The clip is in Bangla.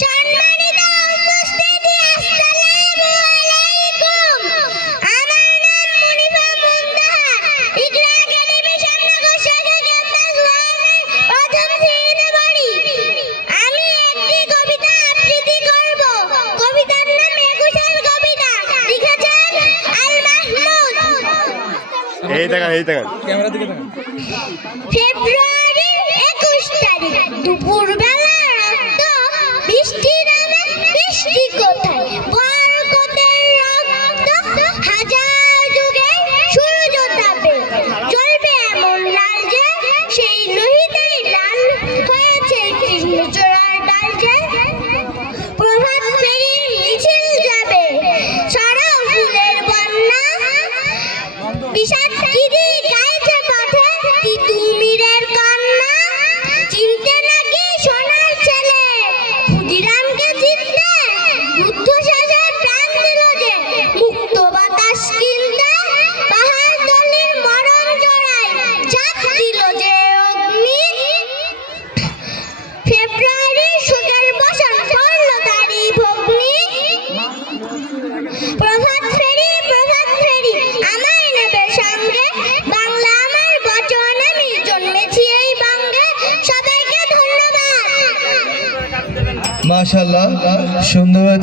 সম্মানিত উপস্থিতি, আসসালামু আলাইকুম। আমার নাম মুনিফা মুন্তাহা। ইকরা একাডেমি শ্যামনগর সদর ক্যাম্পাস 1-এর প্রথম শ্রেণীতে পড়ি। আমি একটি কবিতা আবৃত্তি করব। কবিতার নাম একুশের কবিতা, লিখেছেন আল মাহমুদ। এই দেখেন ক্যামেরা দিকে দেখেন। ফেব্রুয়ারির 21 তারিখ দুপুরবেলা রক্ত বৃষ্টি নামে বৃষ্টি কোথায়, বরকতের রক্ত হাজার যুগের সূর্য তাপে জ্বলবে এমন লাল যে সেই লোহিতেই লাল হয়েছে কৃষ্ণচূড়ার ডাল যে। প্রভাত ফেরির মিছিল যাবে, সরাও ফুলের বন্যা, বিষাদ গিরি গাইছে পথে তিতুমিরের কন্যা। চিনতে নাকি সোনার ছেলে ক্ষুদিরামকে, চিনতে বুদ্ধ শেষে প্রাণ দিল যে মুক্ত বাতাস কিনতে। পাহাড়তলির মরণ জড়ায় ঝাঁপ দিল যে অগ্নি, ফেব্রুয়ারির শোকের বসন পড়ল তারই ভগ্নি। প্রভাত ফেরি আমায় নেবে সঙ্গে, বাংলা আমার বচন, আমি জন্মেছি এই বঙ্গে। সবাইকে ধন্যবাদ। মাশাআল্লাহ, সুন্দর।